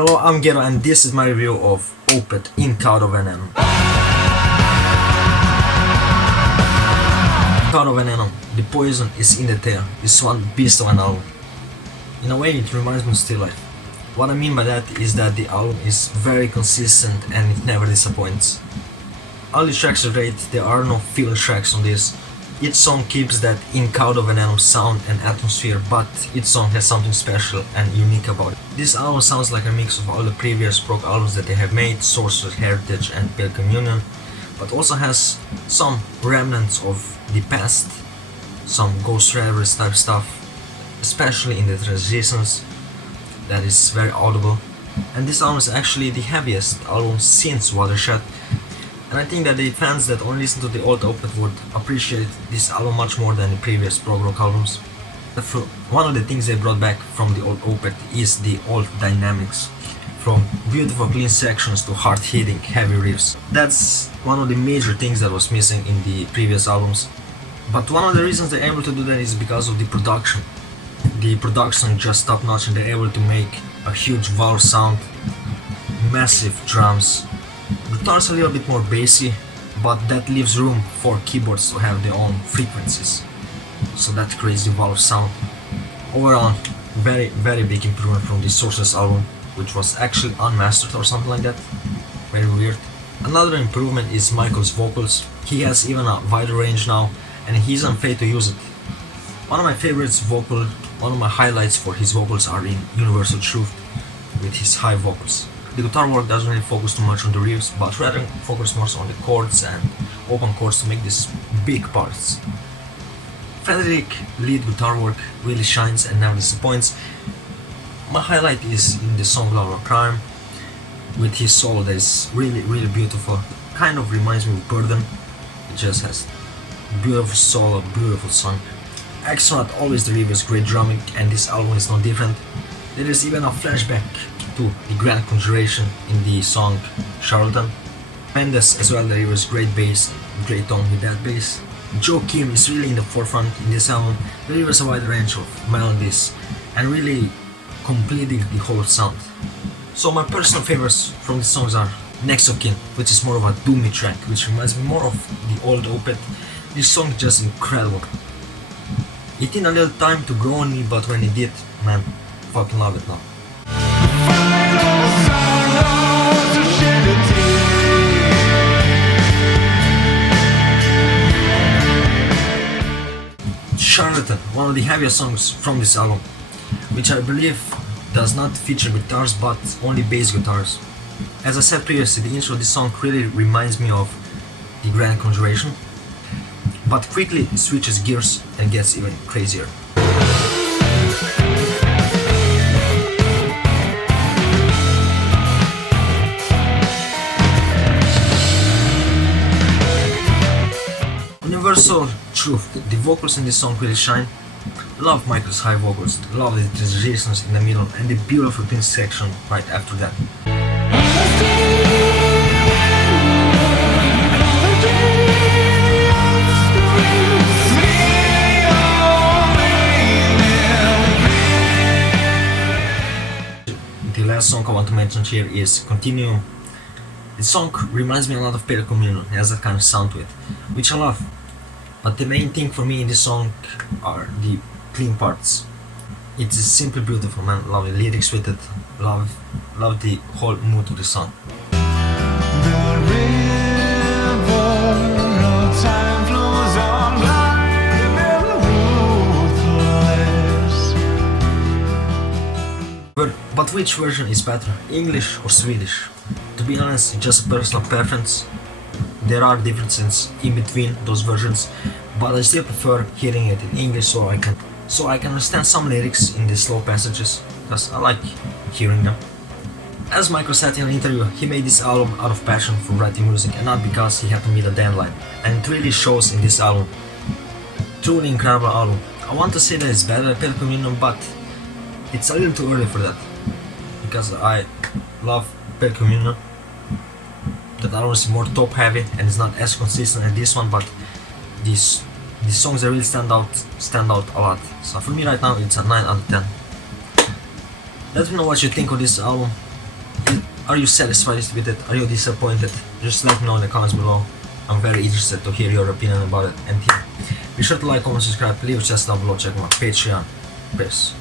Hello, I'm Gedo and this is my review of Opeth In Cauda Venenum. Cauda Venenum, the poison is in the tail, is one beast of an album. In a way it reminds me of Still Life. What I mean by that is that the album is very consistent and it never disappoints. All the tracks are great, there are no filler tracks on this. Each song keeps that In Cauda Venenum sound and atmosphere, but each song has something special and unique about it. This album sounds like a mix of all the previous prog albums that they have made, Sorcerer's Heritage and Pale Communion, but also has some remnants of the past, some Ghost Ravers type stuff, especially in the transitions, that is very audible. And this album is actually the heaviest album since Watershed. And I think that the fans that only listen to the old Opeth would appreciate this album much more than the previous prog rock albums. One of the things they brought back from the old Opeth is the old dynamics, from beautiful clean sections to hard-hitting heavy riffs. That's one of the major things that was missing in the previous albums. But one of the reasons they're able to do that is because of the production. The production just top-notch and they're able to make a huge valve sound, massive drums. Guitars a little bit more bassy, but that leaves room for keyboards to have their own frequencies. So that creates the valve sound. Overall, very big improvement from the Sorcerer's album, which was actually unmastered or something like that. Very weird. Another improvement is Michael's vocals. He has even a wider range now, and he's unafraid to use it. One of my highlights for his vocals are in Universal Truth, with his high vocals. The guitar work doesn't really focus too much on the riffs, but rather focus more on the chords and open chords to make these big parts. Frederick's lead guitar work really shines and never disappoints. My highlight is in the song Love or Crime, with his solo that is really beautiful. Kind of reminds me of Burden. It just has beautiful solo, beautiful song. Excellent, always delivers great drumming, and this album is no different. There is even a flashback to the Grand Conjuration in the song Charlatan. Mendes as well delivers great bass, great tone with that bass. Joe Kim is really in the forefront in this album, delivers a wide range of melodies and really completing the whole sound. So my personal favorites from the songs are Next of Kin, which is more of a doomy track, which reminds me more of the old Opeth. This song is just incredible. It took a little time to grow on me, but when it did, man, fucking love it now. Charlatan, one of the heaviest songs from this album, which I believe does not feature guitars but only bass guitars. As I said previously, the intro of this song really reminds me of the Grand Conjuration, but quickly switches gears and gets even crazier. Universal Truth, the vocals in this song really shine. Love Michael's high vocals, love the transitions in the middle and the beautiful clean section right after that. The last song I want to mention here is Continuum. The song reminds me a lot of Pale Communion, it has that kind of sound to it, which I love. But the main thing for me in this song are the clean parts. It's simply beautiful, man. Love the lyrics with it, love the whole mood of the song. But which version is better, English or Swedish? To be honest, it's just a personal preference. There are differences in between those versions, but I still prefer hearing it in English so I can understand some lyrics in the slow passages, because I like hearing them. As Michael said in an interview, he made this album out of passion for writing music and not because he had to meet a deadline, and it really shows in this album. Truly incredible album. I want to say that it's better than Pale Communion, but it's a little too early for that, because I love Pale Communion. That album is more top heavy and it's not as consistent as this one, but these songs that really stand out a lot. So for me right now it's a 9 out of 10. Let me know what you think of this album. Are you satisfied with it? Are you disappointed? Just let me know in the comments below. I'm very interested to hear your opinion about it. And yeah, be sure to like, comment, subscribe, leave a chat down below, check my Patreon. Peace.